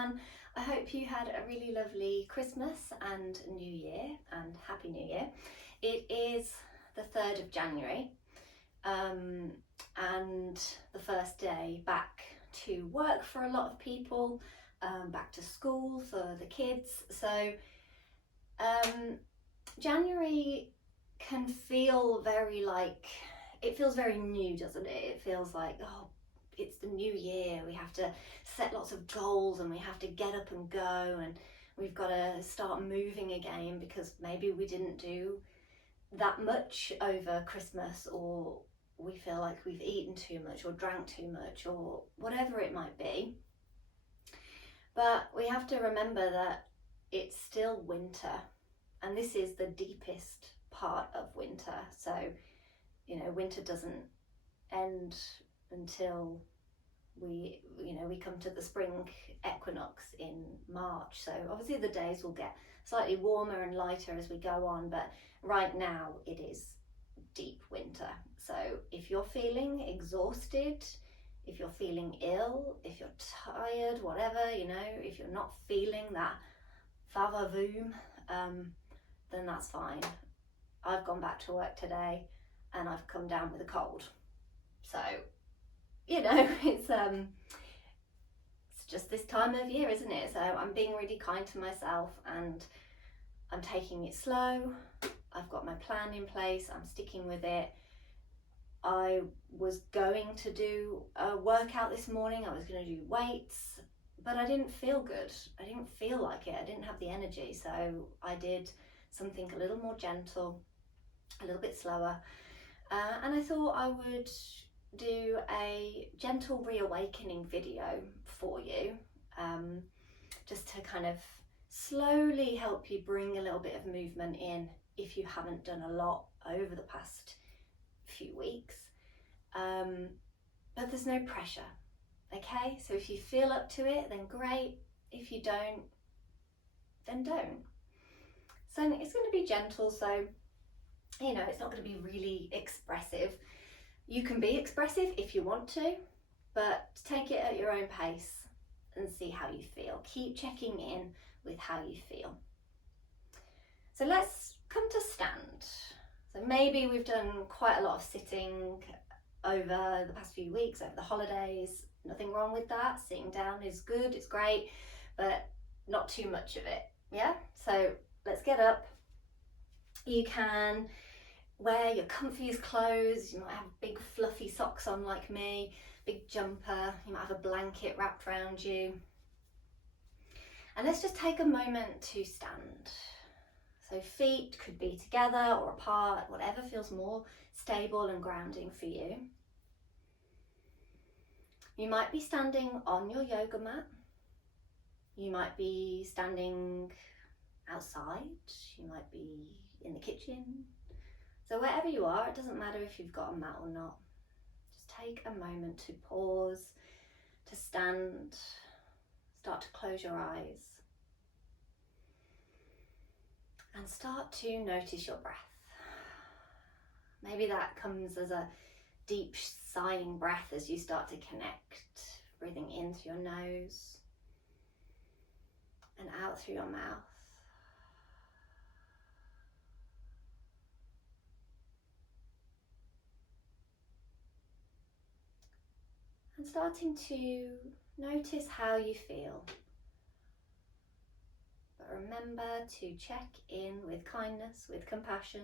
everyone. I hope you had a really lovely Christmas and New Year, and Happy New Year. It is the 3rd of January and the first day back to work for a lot of people, back to school for the kids. So January can feel very it feels very new, doesn't it? It feels like, oh, it's the new year, we have to set lots of goals and we have to get up and go and we've got to start moving again because maybe we didn't do that much over Christmas, or we feel like we've eaten too much or drank too much or whatever it might be. But we have to remember that it's still winter, and this is the deepest part of winter. So, winter doesn't end until we come to the spring equinox in March. So obviously the days will get slightly warmer and lighter as we go on, but right now it is deep winter. So if you're feeling exhausted, if you're feeling ill, if you're tired, whatever, if you're not feeling that va-va-voom, then that's fine. I've gone back to work today and I've come down with a cold. So, it's just this time of year, isn't it? So I'm being really kind to myself and I'm taking it slow. I've got my plan in place. I'm sticking with it. I was going to do a workout this morning. I was going to do weights, but I didn't feel good. I didn't feel like it. I didn't have the energy. So I did something a little more gentle, a little bit slower. And I thought I would do a gentle reawakening video for you, just to kind of slowly help you bring a little bit of movement in if you haven't done a lot over the past few weeks. But there's no pressure, okay? So if you feel up to it, then great. If you don't, then don't. So it's going to be gentle, so it's not going to be really expressive. You can be expressive if you want to, but take it at your own pace and see how you feel. Keep checking in with how you feel. So let's come to stand. So maybe we've done quite a lot of sitting over the past few weeks, over the holidays. Nothing wrong with that. Sitting down is good, it's great, but not too much of it, yeah? So let's get up. You can wear your comfiest clothes. You might have big fluffy socks on like me, big jumper. You might have a blanket wrapped around you. And let's just take a moment to stand. So feet could be together or apart, whatever feels more stable and grounding for you. You might be standing on your yoga mat. You might be standing outside. You might be in the kitchen. So wherever you are, it doesn't matter if you've got a mat or not. Just take a moment to pause, to stand, start to close your eyes. And start to notice your breath. Maybe that comes as a deep sighing breath as you start to connect, breathing in through your nose and out through your mouth. And starting to notice how you feel. But remember to check in with kindness, with compassion.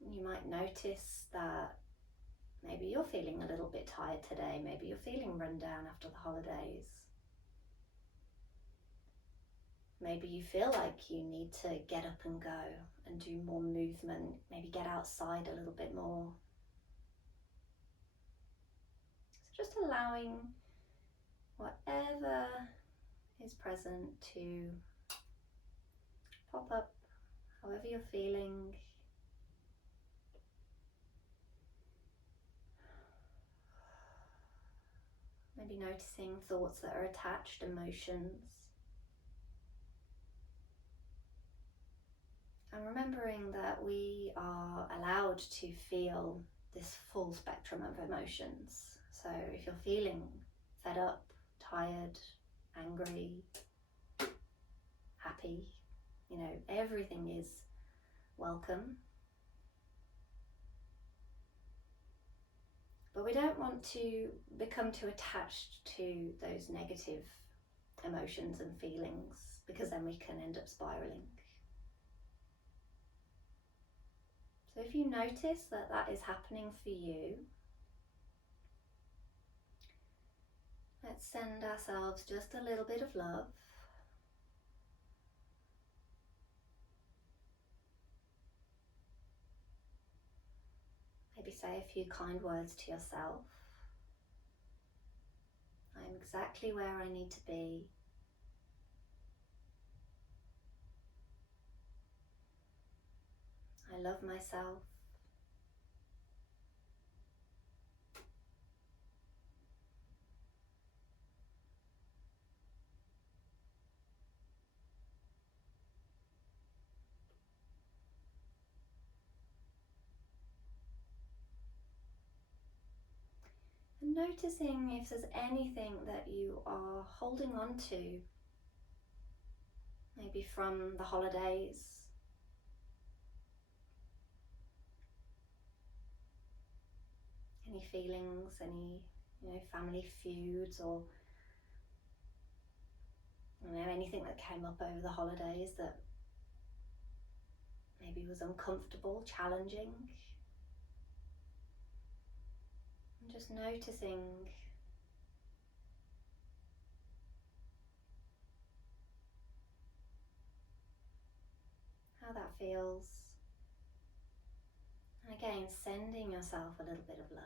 You might notice that maybe you're feeling a little bit tired today. Maybe you're feeling run down after the holidays. Maybe you feel like you need to get up and go and do more movement. Maybe get outside a little bit more. So just allowing whatever is present to pop up, however you're feeling. Maybe noticing thoughts that are attached, emotions. And remembering that we are allowed to feel this full spectrum of emotions. So if you're feeling fed up, tired, angry, happy, you know, everything is welcome. But we don't want to become too attached to those negative emotions and feelings, because then we can end up spiraling. So if you notice that that is happening for you, let's send ourselves just a little bit of love. Maybe say a few kind words to yourself. I'm exactly where I need to be. I love myself. And noticing if there's anything that you are holding on to, maybe from the holidays, any feelings, any, you know, family feuds, or you know, anything that came up over the holidays that maybe was uncomfortable, challenging. And just noticing how that feels. And again, sending yourself a little bit of love.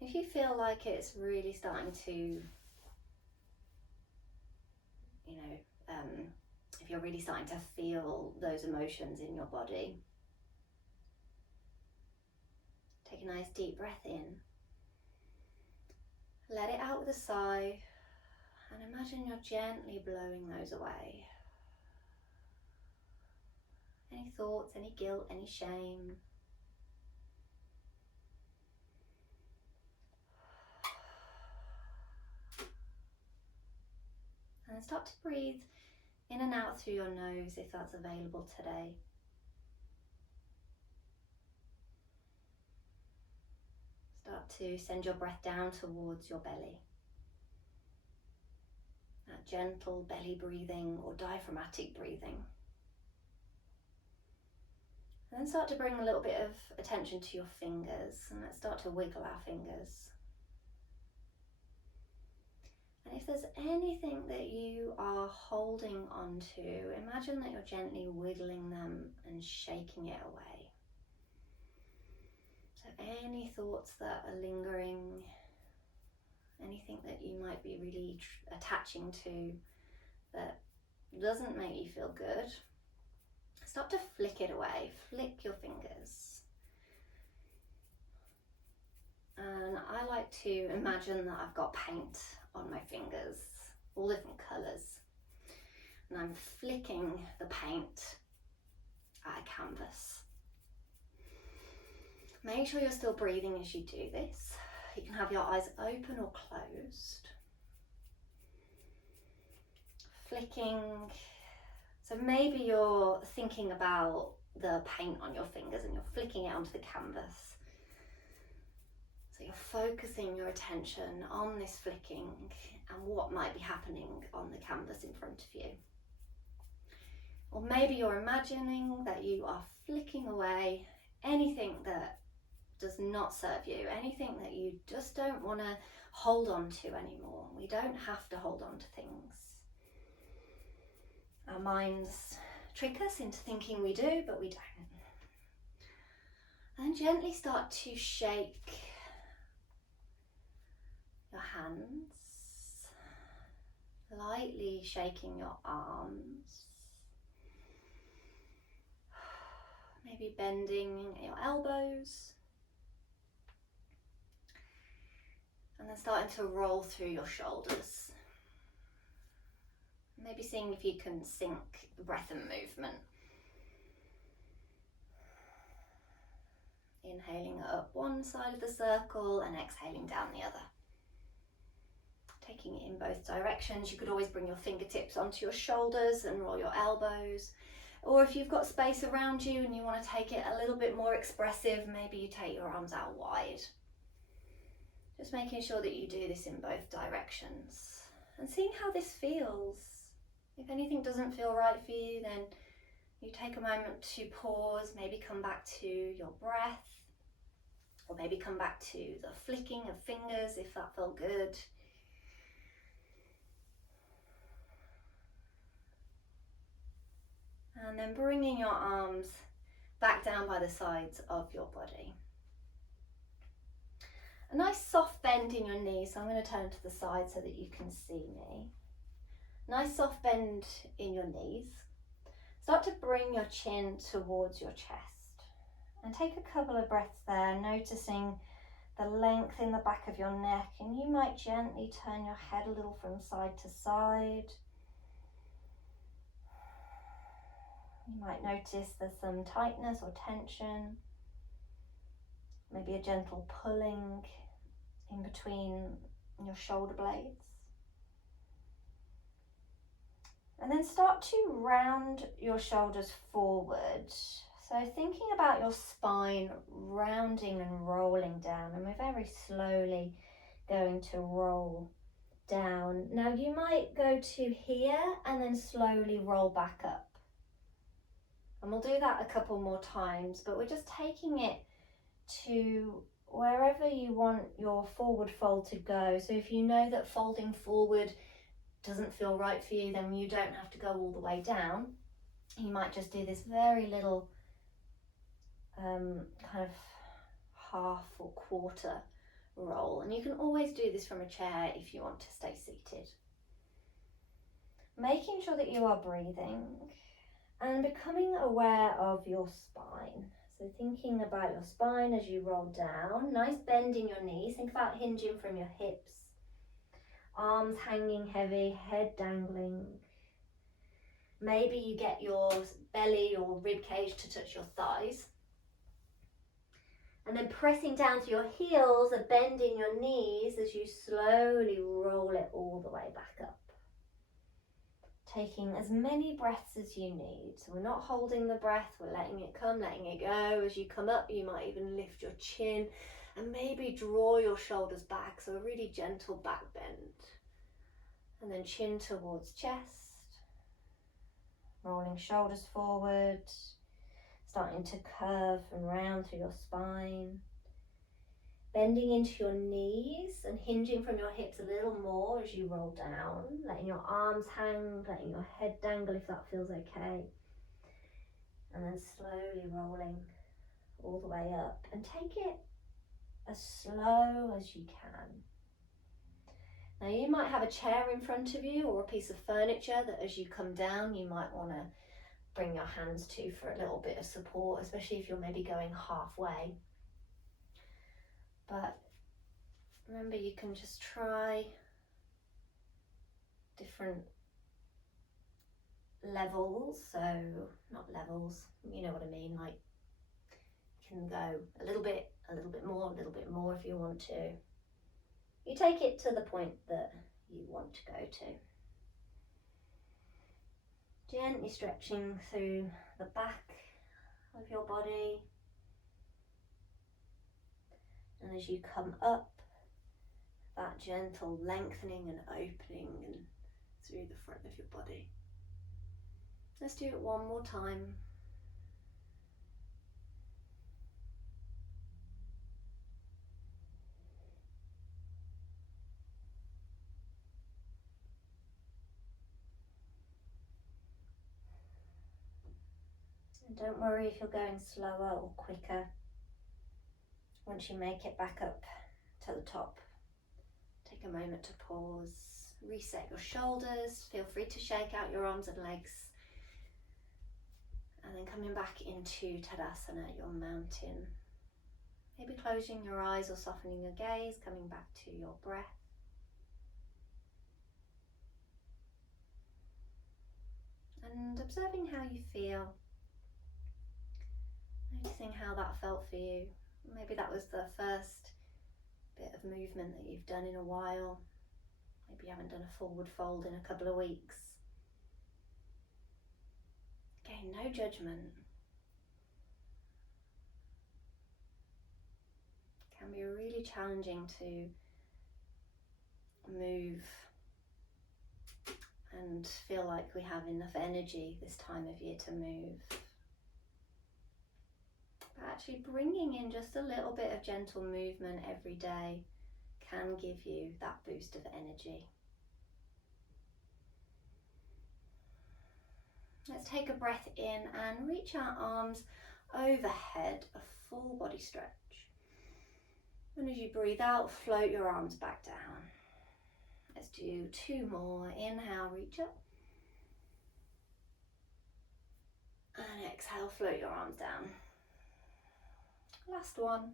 If you feel like it's really starting to, you know, if you're really starting to feel those emotions in your body, take a nice deep breath in. Let it out with a sigh, and imagine you're gently blowing those away. Any thoughts, any guilt, any shame. And then start to breathe in and out through your nose if that's available today. Start to send your breath down towards your belly. That gentle belly breathing or diaphragmatic breathing. And then start to bring a little bit of attention to your fingers, and let's start to wiggle our fingers. And if there's anything that you are holding on to, imagine that you're gently wiggling them and shaking it away. So any thoughts that are lingering, anything that you might be really attaching to that doesn't make you feel good, start to flick it away. Flick your fingers. And I like to imagine that I've got paint on my fingers, all different colours, and I'm flicking the paint at a canvas. Make sure you're still breathing as you do this. You can have your eyes open or closed. Flicking. So maybe you're thinking about the paint on your fingers and you're flicking it onto the canvas. So you're focusing your attention on this flicking and what might be happening on the canvas in front of you. Or maybe you're imagining that you are flicking away anything that does not serve you, anything that you just don't want to hold on to anymore. We don't have to hold on to things. Our minds trick us into thinking we do, but we don't. And gently start to shake your hands, lightly shaking your arms, maybe bending your elbows, and then starting to roll through your shoulders. Maybe seeing if you can sync breath and movement. Inhaling up one side of the circle and exhaling down the other. Taking it in both directions. You could always bring your fingertips onto your shoulders and roll your elbows. Or if you've got space around you and you want to take it a little bit more expressive, maybe you take your arms out wide. Just making sure that you do this in both directions and seeing how this feels. If anything doesn't feel right for you, then you take a moment to pause, maybe come back to your breath, or maybe come back to the flicking of fingers if that felt good. And then bringing your arms back down by the sides of your body. A nice soft bend in your knees, so I'm going to turn to the side so that you can see me. Nice soft bend in your knees. Start to bring your chin towards your chest and take a couple of breaths there, noticing the length in the back of your neck, and you might gently turn your head a little from side to side. You might notice there's some tightness or tension, maybe a gentle pulling in between your shoulder blades. And then start to round your shoulders forward. So thinking about your spine rounding and rolling down, and we're very slowly going to roll down. Now you might go to here and then slowly roll back up. And we'll do that a couple more times, but we're just taking it to wherever you want your forward fold to go. So if you know that folding forward doesn't feel right for you, then you don't have to go all the way down. You might just do this very little kind of half or quarter roll. And you can always do this from a chair if you want to stay seated. Making sure that you are breathing and becoming aware of your spine. So thinking about your spine as you roll down, nice bend in your knees. Think about hinging from your hips. Arms hanging heavy, head dangling. Maybe you get your belly or rib cage to touch your thighs. And then pressing down to your heels, a bend in your knees as you slowly roll it all the way back up. Taking as many breaths as you need. So we're not holding the breath, we're letting it come, letting it go. As you come up, you might even lift your chin and maybe draw your shoulders back, so a really gentle back bend. And then chin towards chest, rolling shoulders forward, starting to curve and round through your spine. Bending into your knees and hinging from your hips a little more as you roll down, letting your arms hang, letting your head dangle if that feels okay. And then slowly rolling all the way up, and take it as slow as you can. Now you might have a chair in front of you or a piece of furniture that as you come down you might want to bring your hands to for a little bit of support, especially if you're maybe going halfway. But remember, you can just try different levels, so not levels, you know what I mean, like you can go a little bit more if you want to. You take it to the point that you want to go to. Gently stretching through the back of your body. And as you come up, that gentle lengthening and opening and through the front of your body. Let's do it one more time. And don't worry if you're going slower or quicker. Once you make it back up to the top, take a moment to pause, reset your shoulders, feel free to shake out your arms and legs, and then coming back into Tadasana, your mountain. Maybe closing your eyes or softening your gaze, coming back to your breath. And observing how you feel, noticing how that felt for you Maybe that was the first bit of movement that you've done in a while. Maybe you haven't done a forward fold in a couple of weeks. Again, no judgment. It can be really challenging to move and feel like we have enough energy this time of year to move. But actually bringing in just a little bit of gentle movement every day can give you that boost of energy. Let's take a breath in and reach our arms overhead, a full body stretch. And as you breathe out, float your arms back down. Let's do 2 more. Inhale, reach up. And exhale, float your arms down. Last one.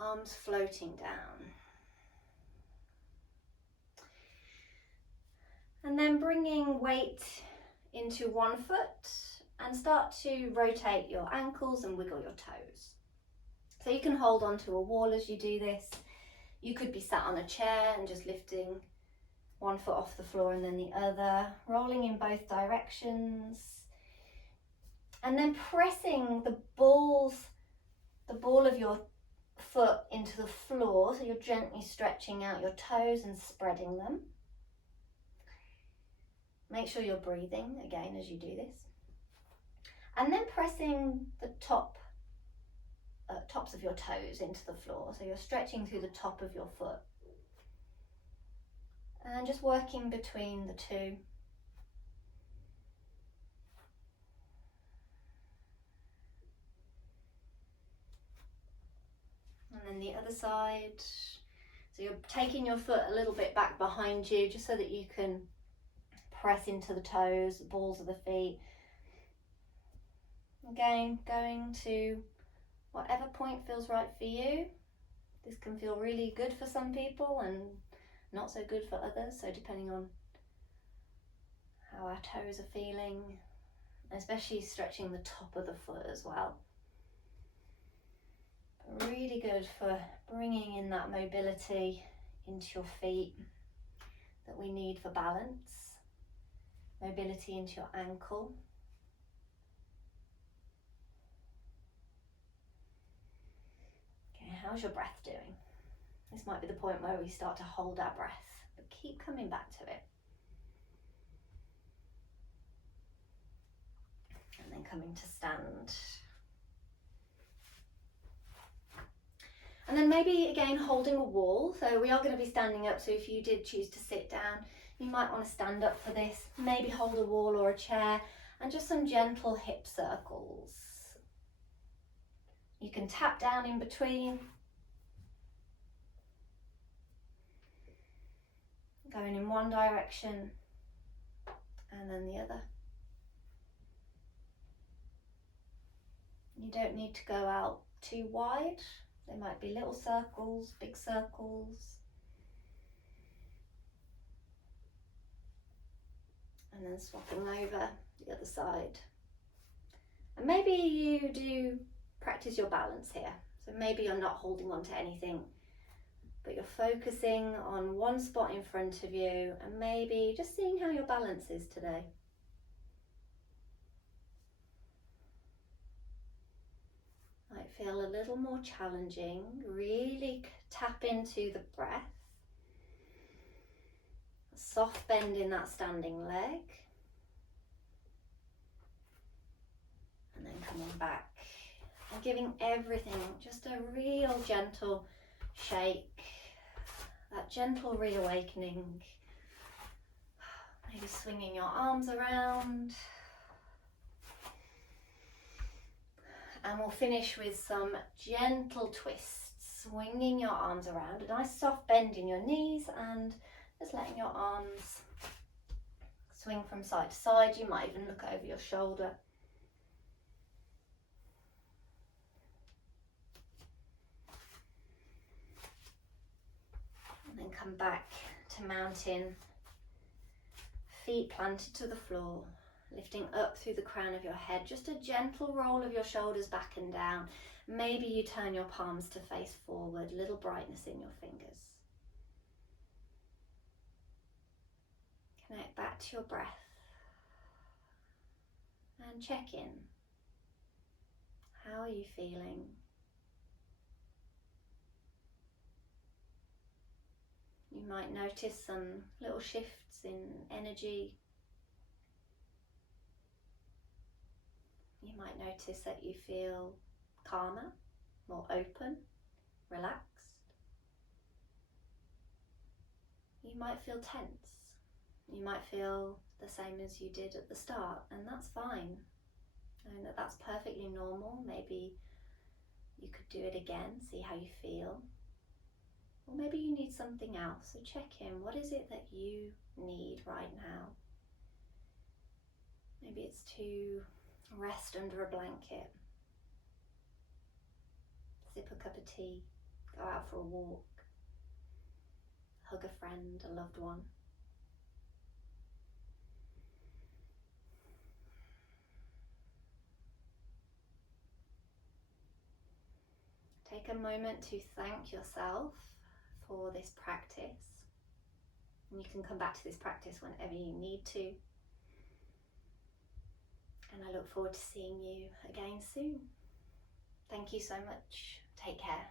Arms floating down. And then bringing weight into one foot and start to rotate your ankles and wiggle your toes. So you can hold onto a wall as you do this. You could be sat on a chair and just lifting one foot off the floor and then the other, rolling in both directions. And then pressing the ball of your foot into the floor, so you're gently stretching out your toes and spreading them. Make sure you're breathing again as you do this. And then pressing the tops of your toes into the floor, so you're stretching through the top of your foot. And just working between the two. And then the other side. So you're taking your foot a little bit back behind you just so that you can press into the toes, the balls of the feet. Again, going to whatever point feels right for you. This can feel really good for some people and not so good for others, so depending on how our toes are feeling, especially stretching the top of the foot as well. But really good for bringing in that mobility into your feet that we need for balance, mobility into your ankle. Okay, how's your breath doing? This might be the point where we start to hold our breath, but keep coming back to it. And then coming to stand. And then maybe again holding a wall. So we are going to be standing up, so if you did choose to sit down, you might want to stand up for this. Maybe hold a wall or a chair and just some gentle hip circles. You can tap down in between. Going in one direction and then the other. You don't need to go out too wide. There might be little circles, big circles. And then swapping over the other side. And maybe you do practice your balance here. So maybe you're not holding on to anything, but you're focusing on one spot in front of you and maybe just seeing how your balance is today. Might feel a little more challenging. Really tap into the breath. A soft bend in that standing leg. And then coming back and giving everything just a real gentle shake. That gentle reawakening. Maybe swinging your arms around. And we'll finish with some gentle twists, swinging your arms around, a nice soft bend in your knees and just letting your arms swing from side to side. You might even look over your shoulder. And then come back to mountain, feet planted to the floor. lifting up through the crown of your head, just a gentle roll of your shoulders back and down. Maybe you turn your palms to face forward, little brightness in your fingers. Connect back to your breath and check in. How are you feeling? You might notice some little shifts in energy. You might notice that you feel calmer, more open, relaxed. You might feel tense. You might feel the same as you did at the start, and that's fine. Knowing that that's perfectly normal. Maybe you could do it again, see how you feel. Or maybe you need something else, so check in. What is it that you need right now? Maybe it's to rest under a blanket, sip a cup of tea, go out for a walk, hug a friend, a loved one. Take a moment to thank yourself for this practice. And you can come back to this practice whenever you need to. And I look forward to seeing you again soon. Thank you so much. Take care.